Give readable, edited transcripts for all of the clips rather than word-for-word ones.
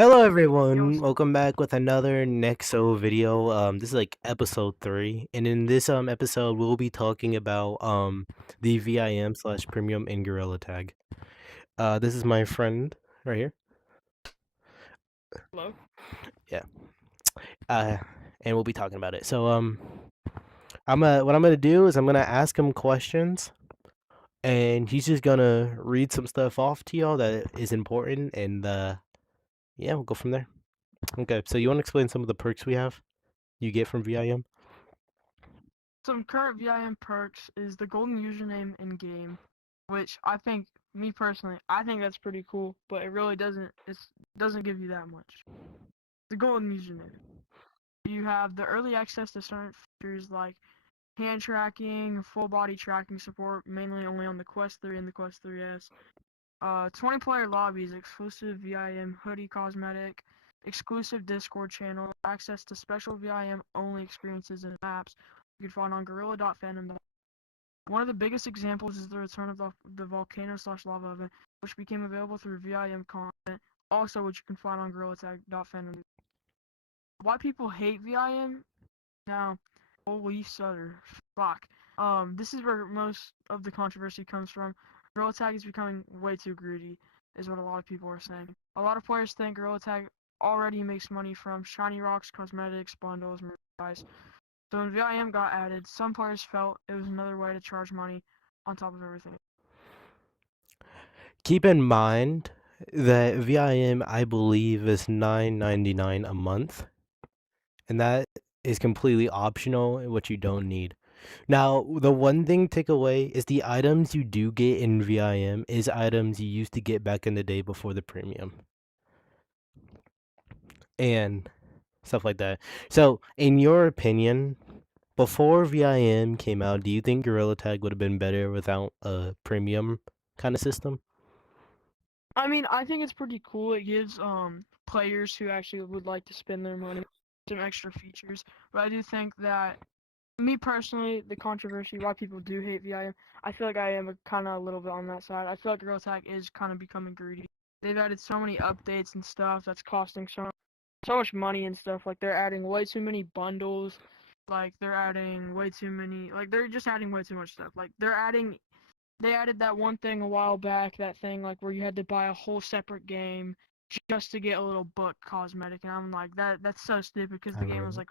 Hello Yo, everyone, welcome back with another Nexo video. This is like episode 3, and in this episode we'll be talking about the VIM slash premium in Gorilla Tag. This is my friend right here. hello. Yeah. Uh and we'll be talking about it. So what I'm gonna do is I'm gonna ask him questions, and he's just gonna read some stuff off to y'all that is important, and yeah, we'll go from there. Okay, so you wanna explain some of the perks we have you get from VIM? Some current VIM perks is the golden username in game, which me personally, I think that's pretty cool, but it really doesn't give you that much. The golden username. You have the early access to certain features like hand tracking, full body tracking support, mainly only on the Quest 3 and the Quest 3S. 20 player lobbies, exclusive VIM hoodie cosmetic, exclusive Discord channel, access to special VIM only experiences and maps you can find on gorilla.fandom. One of the biggest examples is the return of the volcano slash lava event, which became available through VIM content, also which you can find on gorilla.fandom. Why people hate VIM? Now, holy sutter, fuck. This is where most of the controversy comes from. Gorilla Tag is becoming way too greedy, is what a lot of people are saying. A lot of players think Gorilla Tag already makes money from shiny rocks, cosmetics, bundles, merchandise. So when VIM got added, some players felt it was another way to charge money on top of everything. Keep in mind that VIM, I believe, is $9.99 a month, and that is completely optional and what you don't need. Now, the one thing take away is the items you do get in VIM is items you used to get back in the day before the premium and stuff like that. So, in your opinion, before VIM came out, do you think Gorilla Tag would have been better without a premium kind of system? I mean, I think it's pretty cool. It gives players who actually would like to spend their money some extra features. But I do think that me personally, the controversy why people do hate VIM, I feel like I am kind of a little bit on that side. I feel like Gorilla Tag is kind of becoming greedy. They've added so many updates and stuff that's costing so much money and stuff. Like they're adding way too many bundles. Like they're adding way too many. Like they're just adding way too much stuff. Like they added that one thing a while back. That thing like where you had to buy a whole separate game just to get a little book cosmetic, and I'm like that's so stupid because I the game remember was that.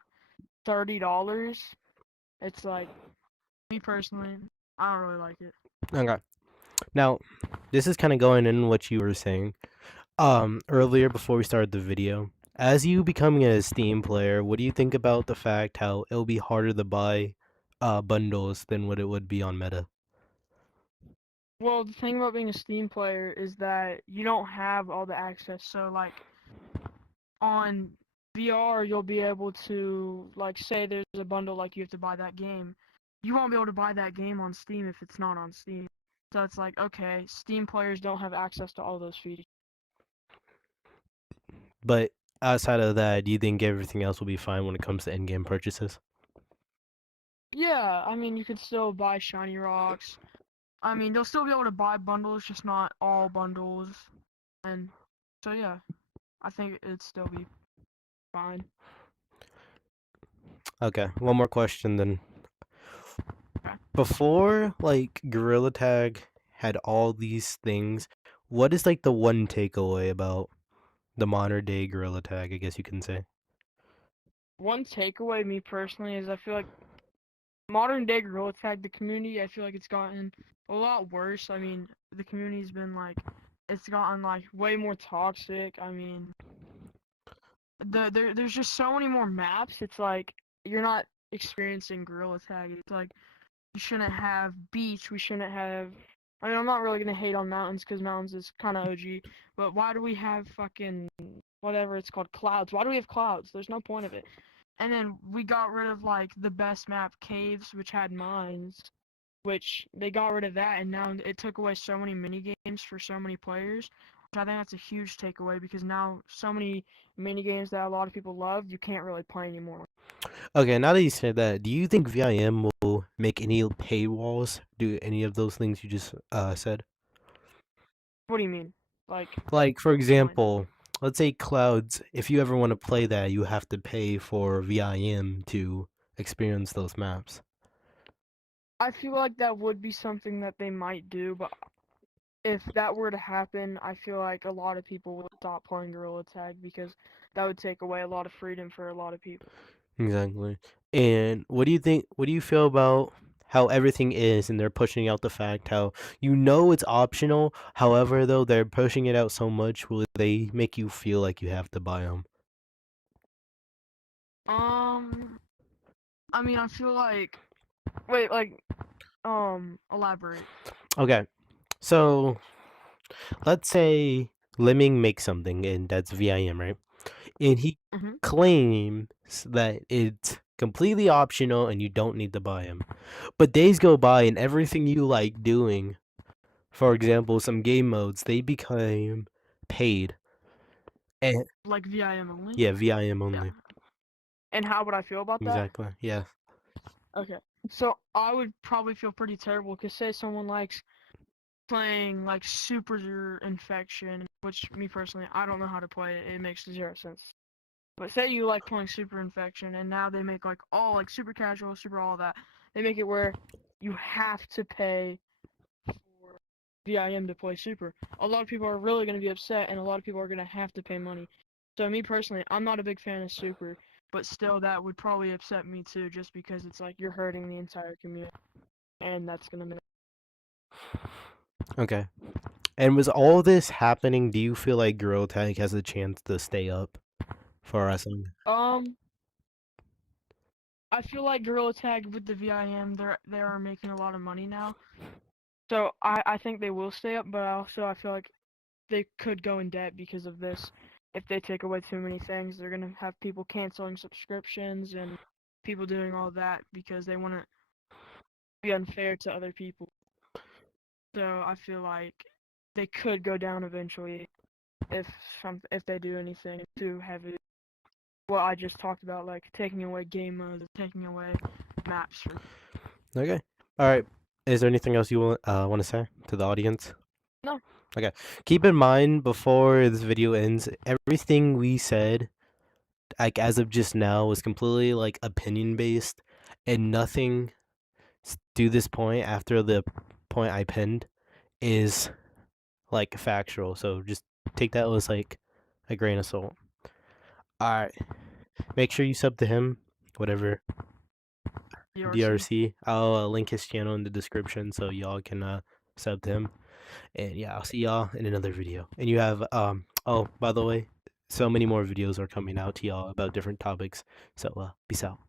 like $30. It's like me personally, I don't really like it. Okay. Now, this is kind of going in what you were saying. Earlier before we started the video, as you becoming a Steam player, what do you think about the fact how it'll be harder to buy bundles than what it would be on Meta? Well, the thing about being a Steam player is that you don't have all the access. So like on VR, you'll be able to like say there's a bundle like you have to buy that game. You won't be able to buy that game on Steam if it's not on Steam. So it's like okay, Steam players don't have access to all those features. But outside of that, do you think everything else will be fine when it comes to in-game purchases? Yeah, I mean you could still buy shiny rocks. I mean they'll still be able to buy bundles, just not all bundles. And so yeah, I think it'd still be fine. Okay, one more question then. Okay. Before like Gorilla Tag had all these things, what is like the one takeaway about the modern day Gorilla Tag, I guess you can say? One takeaway, me personally, is I feel like modern day Gorilla Tag, the community, I feel like it's gotten a lot worse. I mean, the community's been like, it's gotten like way more toxic. I mean, there's just so many more maps. It's like you're not experiencing Gorilla Tag. It's like we shouldn't have beach. We shouldn't have. I mean, I'm not really gonna hate on mountains because mountains is kind of OG. But why do we have fucking whatever it's called clouds? Why do we have clouds? There's no point of it. And then we got rid of like the best map, caves, which had mines, which they got rid of that, and now it took away so many mini games for so many players. Which I think that's a huge takeaway because now so many mini games that a lot of people love, you can't really play anymore. Okay, now that you said that, do you think VIM will make any paywalls? Do any of those things you just said? What do you mean? Like, Like, for explain. example, let's say clouds. If you ever want to play that, you have to pay for VIM to experience those maps. I feel like that would be something that they might do, but if that were to happen, I feel like a lot of people would stop playing Gorilla Tag because that would take away a lot of freedom for a lot of people. Exactly. And what do you think? What do you feel about how everything is, and they're pushing out the fact how it's optional. However, though they're pushing it out so much, will they make you feel like you have to buy them? Um, I mean, I feel like wait, like elaborate. Okay, so let's say Lemming makes something, and that's VIM, right? And he Mhm. claims that it's completely optional and you don't need to buy him. But days go by, and everything you like doing, for example, some game modes, they become paid. And Like VIM only. yeah, VIM Yeah. only. And how would I feel about that? Exactly. Yeah. Okay. So I would probably feel pretty terrible because say someone likes playing like Super Infection, which me personally, I don't know how to play it. It makes zero sense. But say you like playing Super Infection, and now they make like all like super casual, super all that. They make it where you have to pay for VIM to play Super. A lot of people are really going to be upset, and a lot of people are going to have to pay money. So me personally, I'm not a big fan of Super, but still that would probably upset me too, just because it's like you're hurting the entire community, and that's going to. Okay. And with all this happening, do you feel like Girl Tag has a chance to stay up for wrestling? Um, I feel like Gorilla Tag with the VIM, they are making a lot of money now. So I think they will stay up, but also I feel like they could go in debt because of this. If they take away too many things, they're gonna have people canceling subscriptions and people doing all that because they want to be unfair to other people. So I feel like they could go down eventually if if they do anything too heavy. What I just talked about, like taking away game modes, taking away maps. Okay. All right. Is there anything else you want to say to the audience? No, Okay. Keep in mind before this video ends, everything we said, like as of just now, was completely like opinion based, and nothing to this point after the point I pinned is like factual. So just take that as like a grain of salt. All right. Make sure you sub to him, whatever DRC. DRC. I'll link his channel in the description so y'all can sub to him. And yeah, I'll see y'all in another video. And you have oh, by the way, so many more videos are coming out to y'all about different topics. So peace out.